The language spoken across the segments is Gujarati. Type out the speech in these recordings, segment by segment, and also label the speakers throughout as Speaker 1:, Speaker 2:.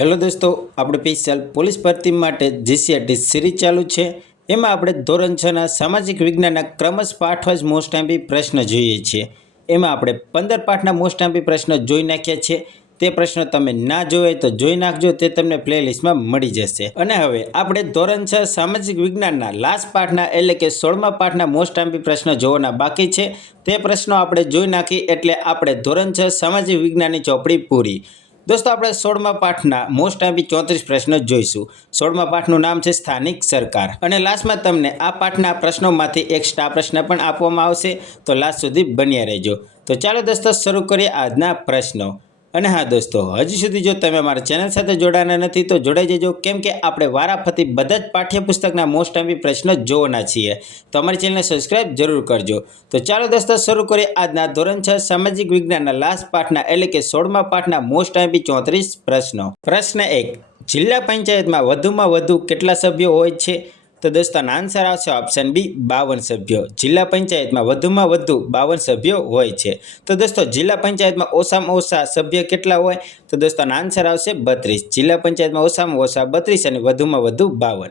Speaker 1: હેલો દોસ્તો, આપણે સ્પેશિયલ પોલીસ ભરતી માટે જીસીઆરટી સિરીઝ ચાલુ છે. એમાં આપણે ધોરણ છના સામાજિક વિજ્ઞાનના ક્રમશ પાઠવાજ મોસ્ટ એમ્પી પ્રશ્ન જોઈએ છીએ. એમાં આપણે પંદર પાઠના મોસ્ટ એમ્પી પ્રશ્નો જોઈ નાખ્યા છે. તે પ્રશ્નો તમે ના જોવે તો જોઈ નાખજો, તે તમને પ્લેલિસ્ટમાં મળી જશે. અને હવે આપણે ધોરણ છ સામાજિક વિજ્ઞાનના લાસ્ટ પાઠના એટલે કે સોળમા પાઠના મોસ્ટ એમ્પી પ્રશ્નો જોવાના બાકી છે. તે પ્રશ્નો આપણે જોઈ નાખી એટલે આપણે ધોરણ છ સામાજિક વિજ્ઞાનની ચોપડી પૂરી. દોસ્તો, આપણે સોળમા પાઠના મોસ્ટ એમ્પી ચોત્રીસ પ્રશ્નો જોઈશું. સોળમા પાઠનું નામ છે સ્થાનિક સરકાર. અને લાસ્ટમાં તમને આ પાઠના પ્રશ્નોમાંથી એક સ્ટાર પ્રશ્ન પણ આપવામાં આવશે. તો લાસ્ટ સુધી બન્યા રહેજો. તો ચાલો દોસ્તો, શરૂ કરીએ આજના પ્રશ્નો. અને હા દોસ્તો, હજી સુધી જો તમે અમારા ચેનલ સાથે જોડાના નથી, તો જોડાઈ જજો. કેમ કે આપણે વારાફરતી બધા જ પાઠ્યપુસ્તકના મોસ્ટ એમ્પી પ્રશ્નો જોવાના છીએ. તો અમારી ચેનલને સબસ્ક્રાઇબ જરૂર કરજો. તો ચાલો દોસ્તો, શરૂ કરીએ આજના ધોરણ છ, સામાજિક વિજ્ઞાનના લાસ્ટ પાઠના, એટલે કે સોળમા પાઠના મોસ્ટ એમ્પી ચોત્રીસ પ્રશ્નો. પ્રશ્ન એક, જિલ્લા પંચાયતમાં વધુમાં વધુ કેટલા સભ્યો હોય છે? તો દોસ્તોનો આન્સર આવશે ઓપ્શન બી બાવન સભ્યો. જિલ્લા પંચાયતમાં વધુમાં વધુ બાવન સભ્યો હોય છે. તો દોસ્તો, જિલ્લા પંચાયતમાં ઓછામાં ઓછા સભ્ય કેટલા હોય? તો દોસ્તોનો આન્સર આવશે બત્રીસ. જિલ્લા પંચાયતમાં ઓછામાં ઓછા બત્રીસ અને વધુમાં વધુ બાવન.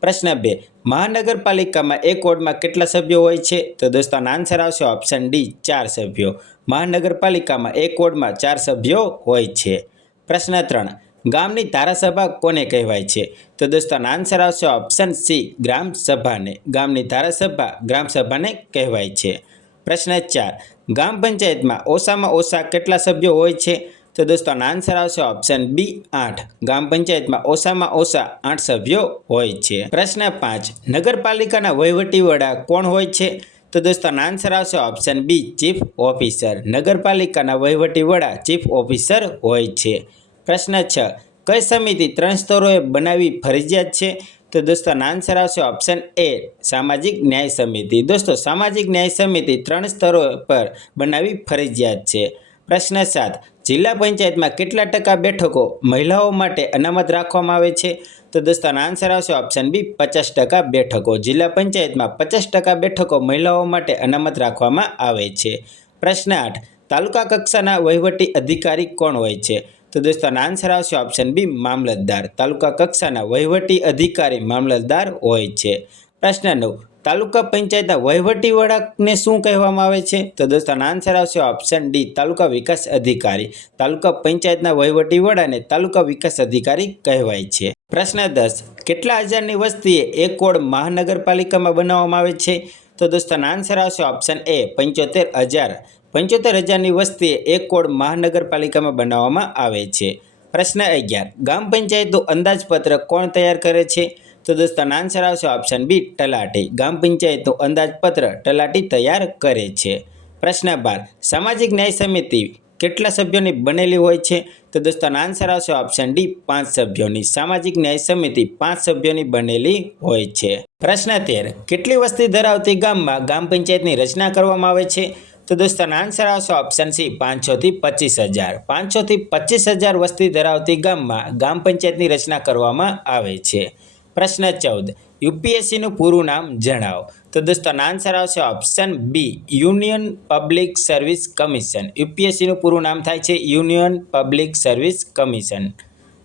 Speaker 1: પ્રશ્ન બે. મહાનગરપાલિકામાં એક વોર્ડમાં કેટલા સભ્યો હોય છે? તો દોસ્તોનો આન્સર આવશે ઓપ્શન ડી ચાર સભ્યો. મહાનગરપાલિકામાં એક વોર્ડમાં ચાર સભ્યો હોય છે. પ્રશ્ન ત્રણ. ગામની ધારાસભા કોને કહેવાય છે? તો દોસ્તોનો આન્સર આવશે ઓપ્શન સી ગ્રામસભાને ગામની ધારાસભા ગ્રામસભાને કહેવાય છે. પ્રશ્ન ચાર, ગામ પંચાયતમાં ઓછામાં ઓછા કેટલા સભ્યો હોય છે? તો દોસ્તોનો આન્સર આવશે ઓપ્શન બી આઠ. ગામ પંચાયતમાં ઓછામાં ઓછા આઠ સભ્યો હોય છે. પ્રશ્ન પાંચ, નગરપાલિકાના વહીવટી વડા કોણ હોય છે? તો દોસ્તોનો આન્સર આવશે ઓપ્શન બી ચીફ ઓફિસર નગરપાલિકાના વહીવટી વડા ચીફ ઓફિસર હોય છે. પ્રશ્ન છ. કઈ સમિતિ ત્રણ સ્તરોએ બનાવવી ફરજિયાત છે? તો દોસ્તોનો આન્સર આવશે ઓપ્શન એ સામાજિક ન્યાય સમિતિ. દોસ્તો, સામાજિક ન્યાય સમિતિ ત્રણ સ્તરો પર બનાવવી ફરજિયાત છે. પ્રશ્ન સાત. જિલ્લા પંચાયતમાં કેટલા ટકા બેઠકો મહિલાઓ માટે અનામત રાખવામાં આવે છે? તો દોસ્તોનો આન્સર આવશે ઓપ્શન બી પચાસ ટકા બેઠકો. જિલ્લા પંચાયતમાં પચાસ ટકા બેઠકો મહિલાઓ માટે અનામત રાખવામાં આવે છે. પ્રશ્ન આઠ. તાલુકા કક્ષાના વહીવટી અધિકારી કોણ હોય છે? તો દોસ્તોનો આન્સર આવશે ઓપ્શન બી મામલતદાર. તાલુકા કક્ષાના વહીવટી અધિકારી મામલતદાર હોય છે. પ્રશ્ન નવ, તાલુકા પંચાયતના વહીવટી વડાને શું કહેવામાં આવે છે? તો દોસ્તોનો આન્સર આવશે ઓપ્શન ડી તાલુકા વિકાસ અધિકારી. તાલુકા પંચાયતના વહીવટી વડાને તાલુકા વિકાસ અધિકારી કહેવાય છે. પ્રશ્ન દસ, કેટલા હજારની વસ્તીએ એક કોડ મહાનગરપાલિકામાં બનાવવામાં આવે છે? તો દોસ્તોનો આન્સર આવશે ઓપ્શન એ પંચોતેર હજાર. પંચોતેર હજારની વસ્તીએ એક કોડ મહાનગરપાલિકામાં બનાવવામાં આવે છે. પ્રશ્ન અગિયાર. ગામ પંચાયતનું અંદાજપત્ર કોણ તૈયાર કરે છે? તો દોસ્તોનો આન્સર આવશે ઓપ્શન બી તલાટી. ગામ પંચાયતનું અંદાજપત્ર તલાટી તૈયાર કરે છે. પ્રશ્ન બાર. સામાજિક ન્યાય સમિતિ કેટલા સભ્યોની બનેલી હોય છે? તો દોસ્તોનો આન્સર આવશે ઓપ્શન ડી પાંચ સભ્યોની. સામાજિક ન્યાય સમિતિ પાંચ સભ્યોની બનેલી હોય છે. પ્રશ્ન તેર. કેટલી વસ્તી ધરાવતી ગામમાં ગામ પંચાયતની રચના કરવામાં આવે છે? તો દોસ્તોનો આન્સર આવશે ઓપ્શન સી પાંચસોથી પચીસ હજાર. પાંચસોથી પચીસ હજાર વસ્તી ધરાવતી ગામમાં ગામ પંચાયતની રચના કરવામાં આવે છે. પ્રશ્ન ચૌદ, યુપીએસસીનું પૂરું નામ જણાવો. તો દોસ્તોનો આન્સર આવશે option B Union Public Service Commission. યુપીએસસીનું પૂરું નામ થાય છે યુનિયન પબ્લિક સર્વિસ કમિશન.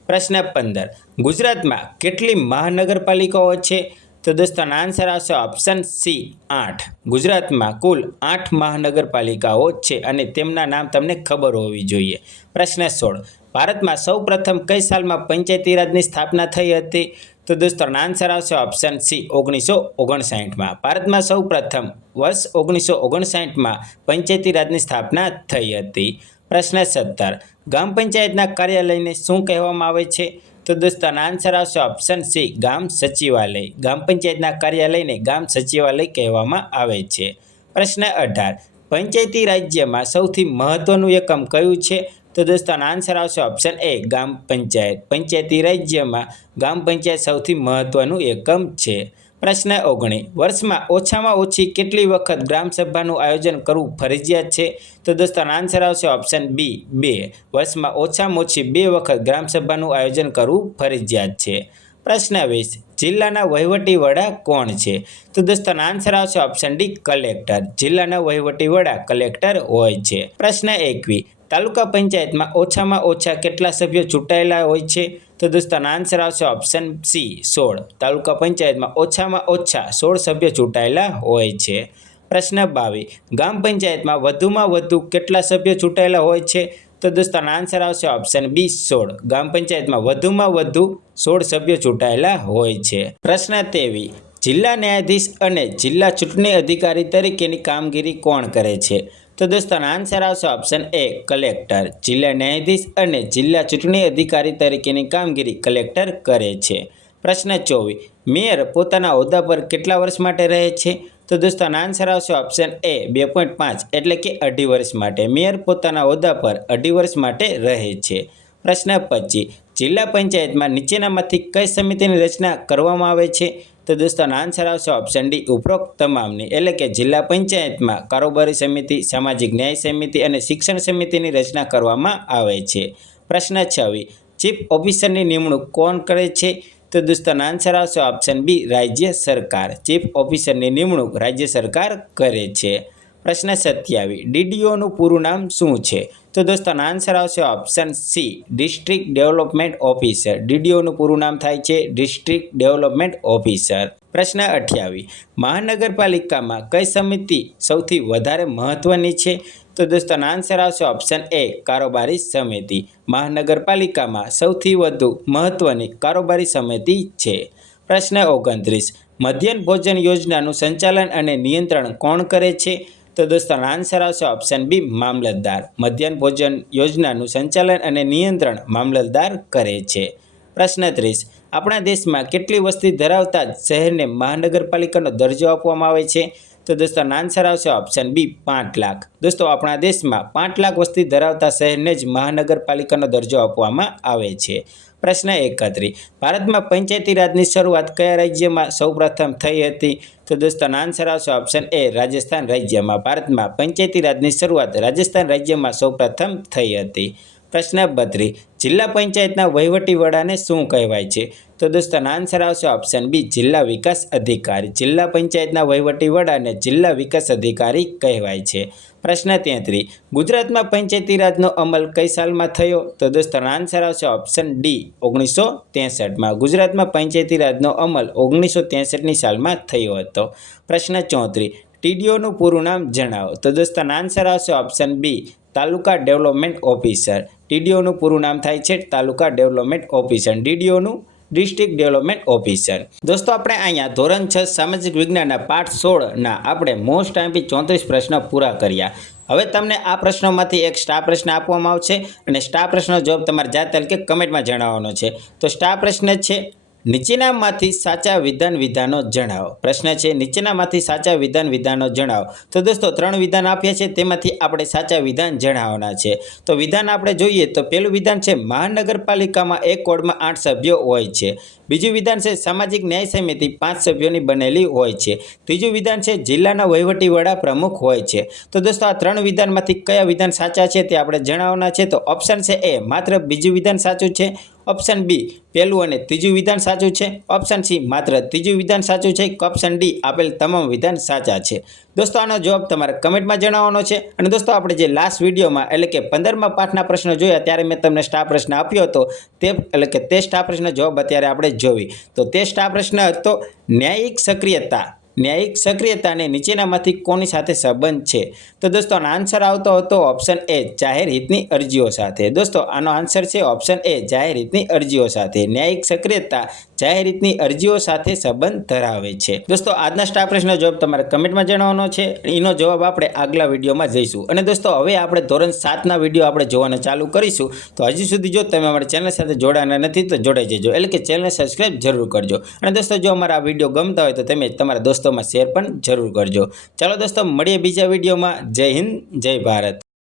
Speaker 1: પ્રશ્ન પંદર, ગુજરાતમાં કેટલી મહાનગરપાલિકાઓ છે? તો દોસ્તોનો આન્સર આવશે ઓપ્શન સી, આઠ. ગુજરાતમાં કુલ આઠ મહાનગરપાલિકાઓ છે અને તેમના નામ તમને ખબર હોવી જોઈએ. પ્રશ્ન સોળ. ભારતમાં સૌ પ્રથમ કઈ સાલમાં પંચાયતી રાજની સ્થાપના થઈ હતી? તો દોસ્તોનો આન્સર આવશે ઓપ્શન સી, ઓગણીસો ઓગણસાઠમાં. ભારતમાં સૌ પ્રથમ વર્ષ ઓગણીસો ઓગણસાઠમાં પંચાયતી રાજની સ્થાપના થઈ હતી. પ્રશ્ન સત્તર. ગ્રામ પંચાયતના કાર્યાલયને શું કહેવામાં આવે છે? તો દોસ્તોનો આન્સર આવશે ઓપ્શન સી ગામ સચિવાલય. ગામ પંચાયતના કાર્યાલયને ગામ સચિવાલય કહેવામાં આવે છે. પ્રશ્ન અઢાર, પંચાયતી રાજ્યમાં સૌથી મહત્ત્વનું એકમ કયું છે? તો દોસ્તોનો આન્સર આવશે ઓપ્શન એ ગામ પંચાયત. પંચાયતી રાજ્યમાં ગામ પંચાયત સૌથી મહત્ત્વનું એકમ છે. પ્રશ્ન ઓગણીસ વર્ષમાં ઓછામાં ઓછી કેટલી વખત ગ્રામસભાનું આયોજન કરવું ફરજિયાત છે? તો દોસ્તોનો આન્સર આવશે ઓપ્શન બી બે. વર્ષમાં ઓછામાં ઓછી બે વખત ગ્રામસભાનું આયોજન કરવું ફરજિયાત છે. પ્રશ્ન વીસ. જિલ્લાના વહીવટી વડા કોણ છે? તો દોસ્તોનો આન્સર આવશે ઓપ્શન ડી કલેક્ટર. જિલ્લાના વહીવટી વડા કલેક્ટર હોય છે. પ્રશ્ન એકવી તાલુકા પંચાયતમાં ઓછામાં ઓછા કેટલા સભ્યો ચૂંટાયેલા હોય છે? તો દોસ્તો, આનો આન્સર આવશે ઓપ્શન સી સોળ. તાલુકા પંચાયતમાં ઓછામાં ઓછા સોળ સભ્ય ચૂંટાયેલા હોય છે. પ્રશ્ન બાવીસ. ગામ પંચાયતમાં વધુમાં વધુ કેટલા સભ્યો ચૂંટાયેલા હોય છે? તો દોસ્તો, આનો આન્સર આવશે ઓપ્શન બી સોળ. ગામ પંચાયતમાં વધુમાં વધુ સોળ સભ્યો ચૂંટાયેલા હોય છે. પ્રશ્ન તેવી જિલ્લા ન્યાયાધીશ અને જિલ્લા ચૂંટણી અધિકારી તરીકેની કામગીરી કોણ કરે છે? તો દોસ્તો, આનો આન્સર આવશે ઓપ્શન એ કલેક્ટર જિલ્લા ન્યાયાધીશ અને જિલ્લા ચૂંટણી અધિકારી તરીકેની કામગીરી કલેક્ટર કરે છે. પ્રશ્ન ચોવીસ, મેયર પોતાના હોદ્દા પર કેટલા વર્ષ માટે રહે છે? તો દોસ્તો, આનો આન્સર આવશે ઓપ્શન એ બે પોઈન્ટ પાંચ, એટલે કે અઢી વર્ષ માટે. મેયર પોતાના હોદ્દા પર અઢી વર્ષ માટે રહે છે. પ્રશ્ન પચીસ, જિલ્લા પંચાયતમાં નીચેનામાંથી કઈ સમિતિની રચના કરવામાં આવે છે? તો દોસ્તોનો આન્સર આવશે ઓપ્શન ડી ઉપરોક્ત તમામની, એટલે કે જિલ્લા પંચાયતમાં કારોબારી સમિતિ, સામાજિક ન્યાય સમિતિ અને શિક્ષણ સમિતિની રચના કરવામાં આવે છે. પ્રશ્ન છવી ચીફ ઓફિસરની નિમણૂક કોણ કરે છે? તો દોસ્તોનો આન્સર આવશે ઓપ્શન બી રાજ્ય સરકાર. ચીફ ઓફિસરની નિમણૂક રાજ્ય સરકાર કરે છે. પ્રશ્ન સત્યાવી ડીડીઓનું પૂરું નામ શું છે? તો દોસ્તોનો આન્સર આવશે option C district development officer ડીડીઓનું પૂરું નામ થાય છે ડિસ્ટ્રિક્ટ ડેવલપમેન્ટ ઓફિસર પ્રશ્ન અઠ્યાવીસ. મહાનગરપાલિકામાં કઈ સમિતિ સૌથી વધારે મહત્ત્વની છે? તો દોસ્તોનો આન્સર આવશે ઓપ્શન એ કારોબારી સમિતિ. મહાનગરપાલિકામાં સૌથી વધુ મહત્ત્વની કારોબારી સમિતિ છે. પ્રશ્ન ઓગણત્રીસ. મધ્યાહન ભોજન યોજનાનું સંચાલન અને નિયંત્રણ કોણ કરે છે? તો દોસ્તો આન્સર આવશે ઓપ્શન બી મામલતદાર. મધ્યાહન ભોજન યોજનાનું સંચાલન અને નિયંત્રણ મામલતદાર કરે છે. પ્રશ્ન ત્રીસ, આપણા દેશમાં કેટલી વસ્તી ધરાવતા શહેરને મહાનગરપાલિકાનો દરજ્જો આપવામાં આવે છે? તો દોસ્તો આન્સર આવશે ઓપ્શન બી પાંચ લાખ. દોસ્તો, આપણા દેશમાં પાંચ લાખ વસ્તી ધરાવતા શહેરને જ મહાનગરપાલિકાનો દરજ્જો આપવામાં આવે છે. પ્રશ્ન એકત્રીસ ભારતમાં પંચાયતી રાજની શરૂઆત કયા રાજ્યમાં સૌપ્રથમ થઈ હતી? તો દોસ્તોનો આન્સર આવશે ઓપ્શન એ રાજસ્થાન રાજ્યમાં. ભારતમાં પંચાયતી રાજની શરૂઆત રાજસ્થાન રાજ્યમાં સૌપ્રથમ થઈ હતી. પ્રશ્ન બત્રીસ, જિલ્લા પંચાયતના વહીવટી વડાને શું કહેવાય છે? તો દોસ્તો આન્સર આવશે ઓપ્શન બી જિલ્લા વિકાસ અધિકારી. જિલ્લા પંચાયતના વહીવટી વડાને જિલ્લા વિકાસ અધિકારી કહેવાય છે. પ્રશ્ન તેત્રીસ ગુજરાતમાં પંચાયતી રાજનો અમલ કઈ સાલમાં થયો? તો દોસ્તોનો આન્સર આવશે ઓપ્શન ડી ઓગણીસો ત્રેસઠમાં ગુજરાતમાં પંચાયતી રાજનો અમલ ઓગણીસો ત્રેસઠની સાલમાં થયો હતો. પ્રશ્ન ચોત્રીસ ટીડીઓનું પૂરું નામ જણાવો. તો દોસ્તોનો આન્સર આવશે option B taluka development officer. ટીડીઓનું પૂરું નામ થાય છે તાલુકા ડેવલપમેન્ટ ઓફિસર. ડીડીઓનું ડિસ્ટ્રિક્ટ ડેવલપમેન્ટ ઓફિસર દોસ્તો, આપણે અહીંયા ધોરણ છ સામાજિક વિજ્ઞાનના પાઠ સોળના આપણે મોસ્ટ ટાઈમથી ચોત્રીસ પ્રશ્ન પૂરા કર્યા. હવે તમને આ પ્રશ્નોમાંથી એક સ્ટાર પ્રશ્ન આપવામાં આવશે અને સ્ટાર પ્રશ્નનો જવાબ તમારે જાતે કે કમેન્ટમાં જણાવવાનો છે. તો સ્ટાર પ્રશ્ન છે નીચેનામાંથી સાચા વિધાન વિધાનો જણાવો. પ્રશ્ન છે, નીચેનામાંથી સાચા વિધાન વિધાનો જણાવો. તો દોસ્તો, ત્રણ વિધાન આપ્યા છે, તેમાંથી આપણે સાચા વિધાન જણાવવાના છે. તો વિધાન આપણે જોઈએ તો પહેલું વિધાન છે, મહાનગરપાલિકામાં એક વોર્ડમાં આઠ સભ્યો હોય છે. બીજું વિધાન છે સામાજિક ન્યાય સમિતિ પાંચ સભ્યોની બનેલી હોય છે. ત્રીજું વિધાન છે જિલ્લાના વહીવટી વડા પ્રમુખ હોય છે. તો દોસ્તો, આ ત્રણ વિધાનમાંથી કયા વિધાન સાચા છે તે આપણે જણાવવાના છે. તો ઓપ્શન છે એ માત્ર બીજું વિધાન સાચું છે. ઓપ્શન બી પહેલું અને ત્રીજું વિધાન સાચું છે. ઓપ્શન સી માત્ર ત્રીજું વિધાન સાચું છે. ઓપ્શન ડી આપેલ તમામ વિધાન સાચા છે. દોસ્તો, આનો જવાબ તમારે કમેન્ટમાં જણાવવાનો છે. અને દોસ્તો, આપણે જે લાસ્ટ વિડીયોમાં એટલે કે પંદરમાં પાઠના પ્રશ્નો જોયા, ત્યારે મેં તમને સ્ટાફ પ્રશ્ન આપ્યો હતો. તે એટલે કે તે સ્ટાફ પ્રશ્ન જવાબ અત્યારે આપણે જોવી. તો તે સ્ટાફ પ્રશ્ન હતો ન્યાયિક સક્રિયતા. ન્યાયિક સક્રિયતાને નીચેનામાંથી કોની સાથે સંબંધ છે? તો દોસ્તો, આનો આન્સર આવતો હતો ઓપ્શન એ જાહેર હિતની અરજીઓ સાથે. દોસ્તો, આનો આન્સર છે ઓપ્શન એ જાહેર હિતની અરજીઓ સાથે. ન્યાયિક સક્રિયતા, જાહેર હિતની અરજીઓ સાથે સંબંધ ધરાવે છે. દોસ્તો, આજના સ્ટાર પ્રશ્નનો જવાબ તમારે કમેન્ટમાં જણાવવાનો છે. એનો જવાબ આપણે આગલા વિડીયોમાં જઈશું. અને દોસ્તો, હવે આપણે ધોરણ સાતના વીડિયો આપણે જોવાના ચાલુ કરીશું. તો હજી સુધી જો તમે અમારી ચેનલ સાથે જોડાના નથી, તો જોડાઈ જજો. એટલે કે ચેનલને સબસ્ક્રાઈબ જરૂર કરજો. અને દોસ્તો, જો અમારા આ વીડિયો ગમતા હોય તો તમે તમારા દોસ્તોમાં શેર પણ જરૂર કરજો. ચાલો દોસ્તો મળીએ બીજા વિડીયોમાં. જય હિન્દ જય ભારત.